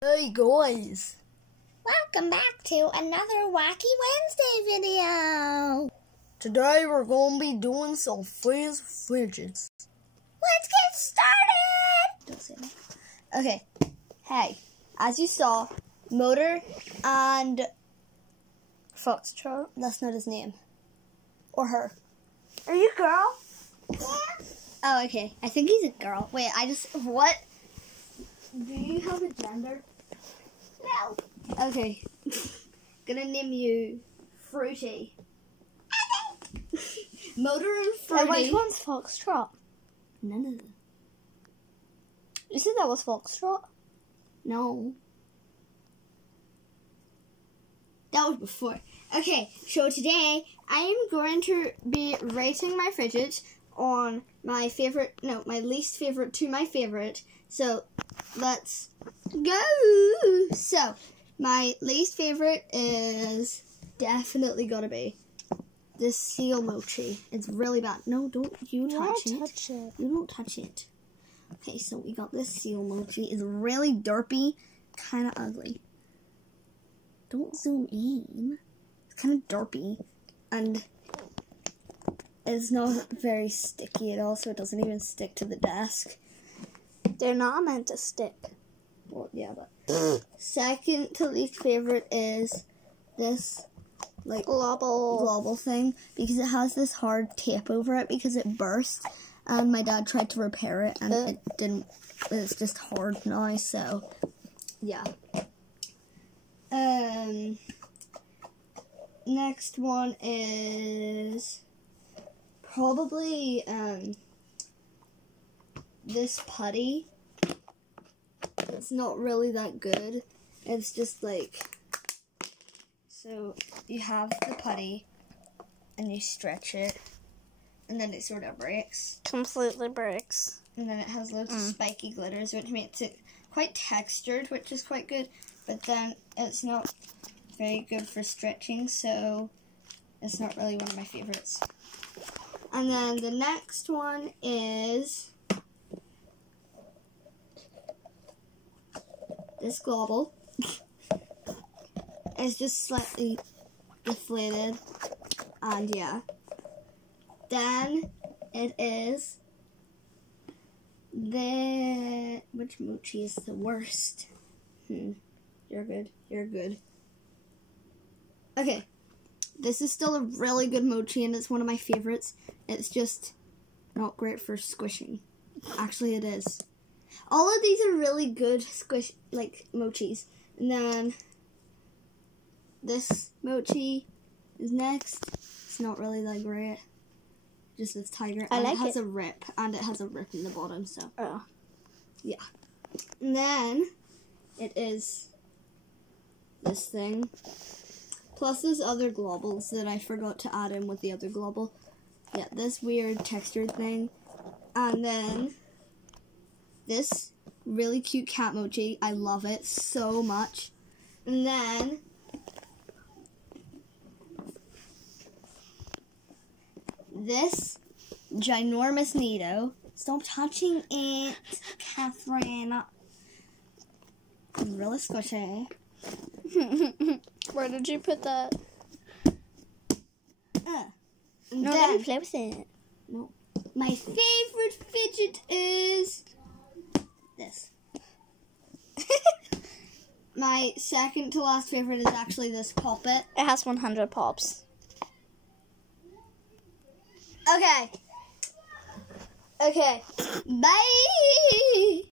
Hey guys! Welcome back to another Wacky Wednesday video! Today we're going to be doing some fidgets. Let's get started! Don't say that. Okay, hey, as you saw, Motor and Foxtrot, that's not his name. Or her. Are you a girl? Yeah. Oh, okay. I think he's a girl. Wait, what? Do you have a gender? No. Okay. Gonna name you Fruity. Motor and Fruity. Which one's Foxtrot? None of them. You said that was Foxtrot? No. That was before. Okay, so today I am going to be rating my fidgets on my least favorite to my favorite. So let's go. So my least favorite is definitely gotta be this seal mochi. It's really bad. No, don't you touch it. You don't touch it. Okay, so we got this seal mochi. It's really derpy, kind of ugly. Don't zoom in. It's kind of derpy, and it's not very sticky at all, so it doesn't even stick to the desk. They're not meant to stick. Well, yeah, but second to least favorite is this like global thing, because it has this hard tape over it because it burst, and my dad tried to repair it and it didn't. It's just hard now, so yeah. Next one is probably this putty. It's not really that good. It's just like, so you have the putty and you stretch it and then it sort of breaks. Completely breaks. And then it has loads of spiky glitters, which makes it quite textured, which is quite good. But then it's not very good for stretching, so it's not really one of my favorites. And then the next one is this global. It's just slightly deflated, and yeah. Then it is which mochi is the worst? You're good. You're good. Okay. This is still a really good mochi, and it's one of my favorites. It's just not great for squishing. Actually, it is. All of these are really good mochis. And then this mochi is next. It's not really that great. Just this tiger. And it has a rip. And it has a rip in the bottom, so. Oh. Yeah. And then it is this thing. Plus there's other globals that I forgot to add in with the other global. Yeah, this weird textured thing. And then this really cute cat mochi. I love it so much. And then this ginormous Nido. Stop touching it, Catherine. It's really squishy. Where did you put that? No, let me play with it. No. My favorite fidget is this. My second to last favorite is actually this puppet. It has 100 pops. Okay. Bye.